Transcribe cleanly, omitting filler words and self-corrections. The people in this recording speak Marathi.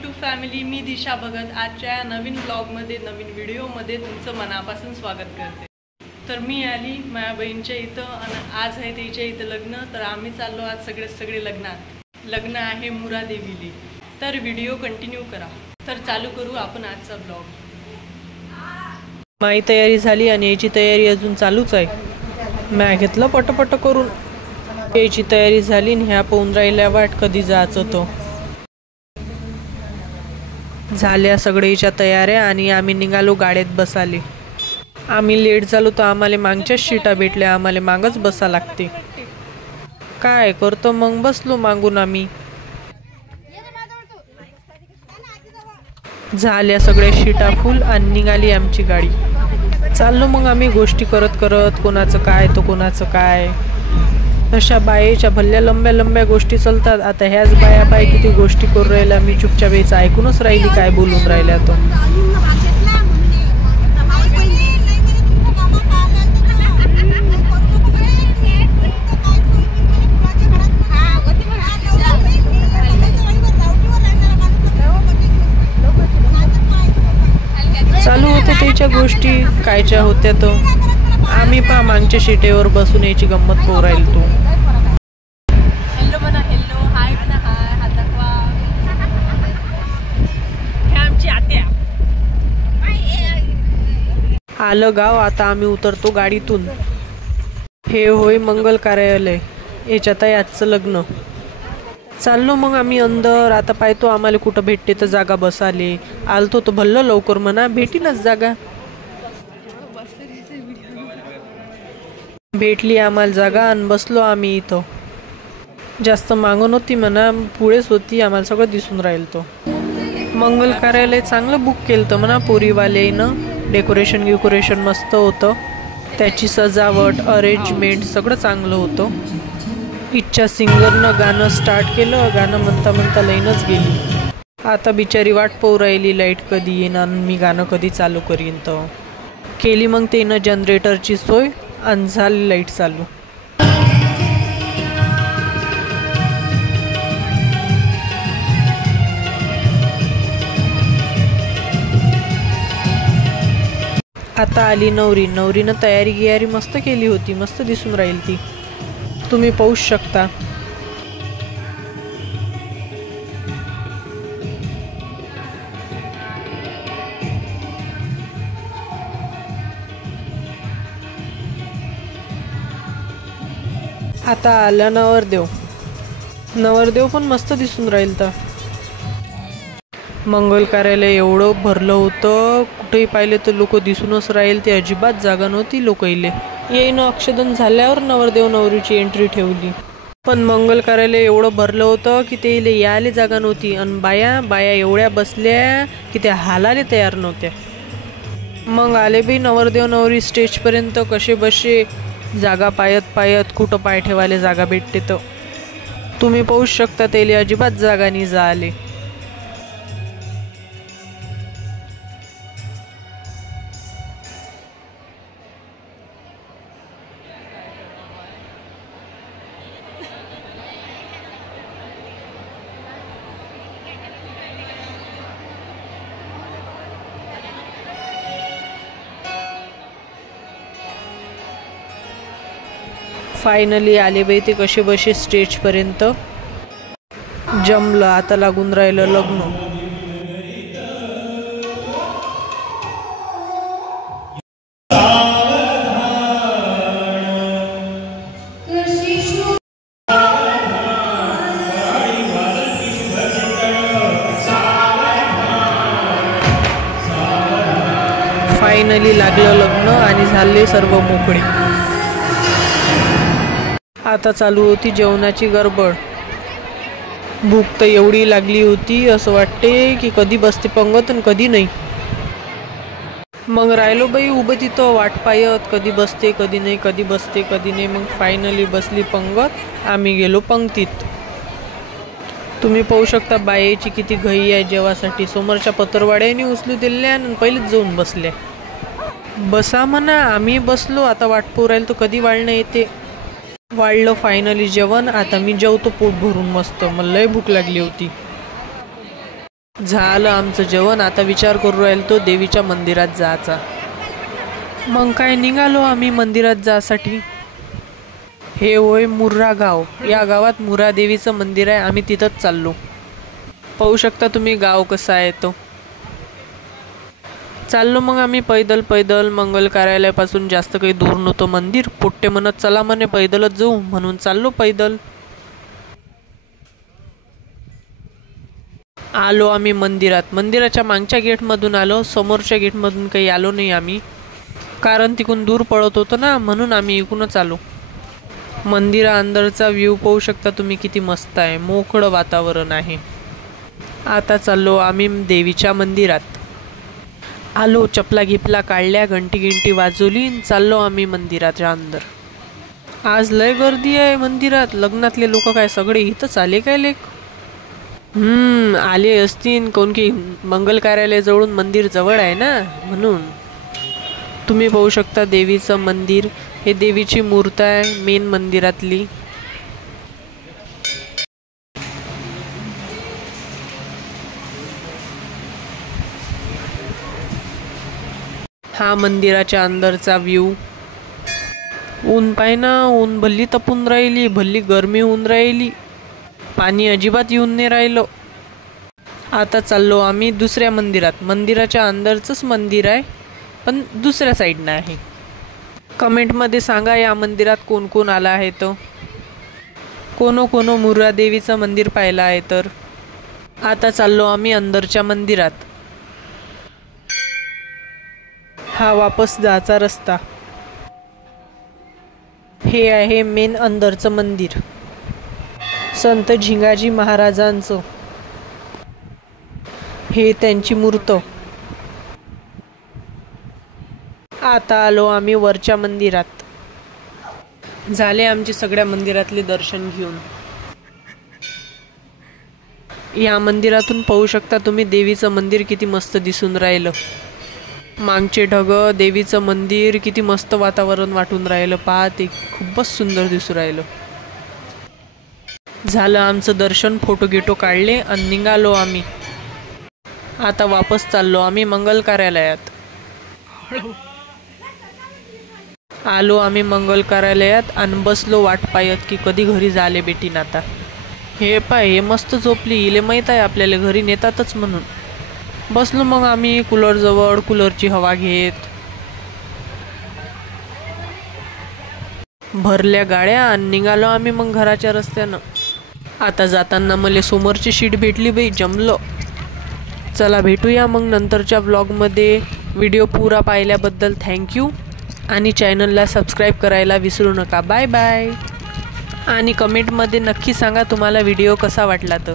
यूट्यूब फॅमिली, मी दिशा भगत आजच्या नवीन ब्लॉगमध्ये नवीन व्हिडिओमध्ये तुमचं मनापासून स्वागत करते। तर मी आली माझ्या बहिणीच्या इथं आणि आज आहे तिच्या इथं लग्न। तर आम्ही चाललो आज सगळे लग्नात। लग्न आहे मुरादेवीली। तर व्हिडिओ कंटिन्यू करा। तर चालू करू आपण आजचा ब्लॉग। माझी तयारी झाली आणि याची तयारी अजून चालूच आहे। मी घेतलं पटपट करून। याची तयारी झाली आणि ह्या पाहून राहिल्या वाट कधी जायचं तो। झाल्या सगळ्याच्या तयाऱ्या आणि आम्ही निघालो गाडीत बसाले। आम्ही लेट झालो तर आम्हाला मागच्याच सीटा भेटल्या। आम्हाला मागच बसा लागते। काय करतो मग बसलो मागून आम्ही। झाल्या सगळ्या सीटा फुल आणि निघाली आमची गाडी। चाललो मग आम्ही गोष्टी करत करत, कोणाचं काय तो कोणाचं काय। अशा बायेच्या भल्ल्या लंब्या गोष्टी चालतात। आता ह्याच बाया बाय किती गोष्टी करू राहिल्या। मी चुपचाप यायचं ऐकूनच राहिली काय बोलून राहिल्या तो। चालू होते त्याच्या गोष्टी कायच्या होत्या तो। आम्ही पहा मागच्या सीटेवर बसून यायची गंमत पाहू राहील तू। हेलो म्हणा, हेलो हाय म्हणा, हाय हात दाखवा। हे आमची आत्या। आलं गाव। आता आम्ही उतरतो गाडीतून। हे होय मंगल कार्यालय। याच्यात आहे आजचं लग्न। चाललो मग आम्ही अंदर। आता पाहतो आम्हाला कुठं भेटते तर जागा बसाले। आलतो तर भल्लं लवकर म्हणा भेटीनच जागा। भेटली आम्हाला जागा आणि बसलो आम्ही इथं। जास्त मागून होती म्हणा, पुढेच होती। आम्हाला सगळं दिसून राहील तो। मंगल कार्यालय चांगलं बुक केलं तर म्हणा पोरीवाल्यानं। डेकोरेशन मस्त होतं। त्याची सजावट अरेंजमेंट सगळं चांगलं होतं। इच्छा सिंगरनं गाणं स्टार्ट केलं। गाणं म्हणता म्हणता लाईनच गेली। आता बिचारी वाट पाहू राहिली लाईट कधी येणार, मी गाणं कधी चालू करीन तर। केली मग त्यानं जनरेटरची सोय आणि झाली लाईट चालू। आता आली नवरी। नवरीनं तयारी गियारी मस्त केली होती। मस्त दिसून राहील ती, तुम्ही पाहूच शकता। आता आला नवरदेव। नवरदेव पण मस्त दिसून राहील तर। मंगल कार्यालय एवढं भरलं होतं, कुठेही पाहिले तर लोक दिसूनच राहील ते। अजिबात जागा नव्हती लोकाईले। येईन अक्षदन झाल्यावर नवरदेव नवरीची एंट्री ठेवली। पण मंगल कार्यालय एवढं भरलं होतं की ते यायला जागा नव्हती। आणि बाया एवढ्या बसल्या की त्या हालाले तयार नव्हत्या। मग आले बी नवरदेव नवरी स्टेजपर्यंत कसे बसे, जागा पायत कुठं पाय ठेवायला जागा भेटते तर। तुम्ही पाहूच शकता त्याला अजिबात जागा नाही जायले। फायनली आले बाई ते कसे बसे स्टेजपर्यंत। जमलं, आता लागून राहिलं लग्न। फायनली लागलं लग्न आणि झाले सर्व मोकळे। आता चालू होती जेवणाची गडबड। भूक तर एवढी लागली होती, असं वाटते की कधी बसते पंगत आणि कधी नाही। मग राहिलो बाई उभं तिथं वाट पाहत, कधी बसते कधी नाही, कधी बसते कधी नाही। मग फायनली बसली पंगत। आम्ही गेलो पंक्तीत। तुम्ही पाहू शकता बायेची किती घाई आहे जेवासाठी। समोरच्या पत्रवाड्याने उचलू दिल्या आणि पहिलेच जाऊन बसल्या। बसा म्हणा, आम्ही बसलो। आता वाट पाहू राहील तो कधी वाढणं येते। वाढलं फायनली जेवण। आता मी जेवतो पोट भरून मस्त। मला लय भूक लागली होती। झालं आमचं जेवण. आता विचार करू राहिलो तो देवीच्या मंदिरात जायचा. मग काय निघालो आम्ही मंदिरात जासाठी. हे होय मुर्रा गाव. या गावात मुर्रा देवीचं मंदिर आहे. आम्ही तिथंच चाललो. पाहू शकता तुम्ही गाव कसं आहे तो. चाललो मग आम्ही पैदल. मंगल कार्यालयापासून जास्त काही दूर नव्हतं मंदिर. पोट्टे म्हणत चला म्हणे पैदलच जाऊ, म्हणून चाललो पैदल. आलो आम्ही मंदिरात. मंदिराच्या मागच्या गेटमधून आलो, समोरच्या गेटमधून काही आलो नाही आम्ही, कारण तिकडून दूर पडत होतं ना, म्हणून आम्ही इकडूनच आलो. मंदिरा अंदरचा व्ह्यू पाहू शकता तुम्ही किती मस्त आहे. मोकळं वातावरण आहे. आता चाललो आम्ही देवीच्या मंदिरात. आलो, चपला गिपला काढल्या, घंटी वाजवली, चाललो आम्ही मंदिराच्या अंदर. आज लय गर्दी आहे मंदिरात. लग्नातले लोक काय सगळे इथंच आले काय लेक? आले असतील, कोण की मंगल कार्यालय जवळून मंदिर जवळ आहे ना, म्हणून. तुम्ही पाहू शकता देवीचं मंदिर. हे देवीची मूर्त आहे मेन मंदिरातली. हा मंदिराच्या अंदरचा व्ह्यू. ऊन पाय ना, ऊन भल्ली तपून राहिली, भल्ली गरमी होऊन राहिली. पाणी अजिबात येऊन नाही राहिलं. आता चाललो आम्ही दुसऱ्या मंदिरात. मंदिराच्या अंदरचंच मंदिर आहे, पण दुसऱ्या साईडनं आहे. कमेंटमध्ये सांगा या मंदिरात कोण कोण आला आहे तर. कोण मुर्रा देवीचं मंदिर पाहिलं आहे तर. आता चाललो आम्ही अंदरच्या मंदिरात. हा वापस जायचा रस्ता. हे आहे मेन अंदरचं मंदिर, संत झिंगाजी महाराजांचं. हे त्यांची मूर्त. आता आलो आम्ही वरच्या मंदिरात. झाले आमचे सगळ्या मंदिरातले दर्शन घेऊन. या मंदिरातून पाहू शकता तुम्ही देवीचं मंदिर किती मस्त दिसून राहिलं. मागचे ढग, देवीचं मंदिर, किती मस्त वातावरण वाटून राहिलं. पहा ते खूपच सुंदर दिसू राहिलं. झालं आमचं दर्शन, फोटो गिटो काढले आणि निघालो आम्ही. आता वापस चाललो आम्ही मंगल कार्यालयात. आलो आम्ही मंगल कार्यालयात आणि बसलो वाट पाहत की कधी घरी झाले बेटीन. आता हे पाय, हे मस्त झोपली. इले माहीत आहे आपल्याला घरी नेतातच म्हणून. बसलो मग आम्ही कूलरजवळ, कूलरची हवा घेत. भरल्या गाड्या आणि निघालो आम्ही मग घराच्या रस्त्यानं. आता जाताना मला समोरची शीट भेटली बाई, जमलं. चला भेटूया मग नंतरच्या व्लॉगमध्ये. व्हिडिओ पुरा पाहिल्याबद्दल थँक्यू आणि चॅनलला सबस्क्राईब करायला विसरू नका. Bye bye. आणि कमेंटमध्ये नक्की सांगा तुम्हाला व्हिडिओ कसा वाटला तर.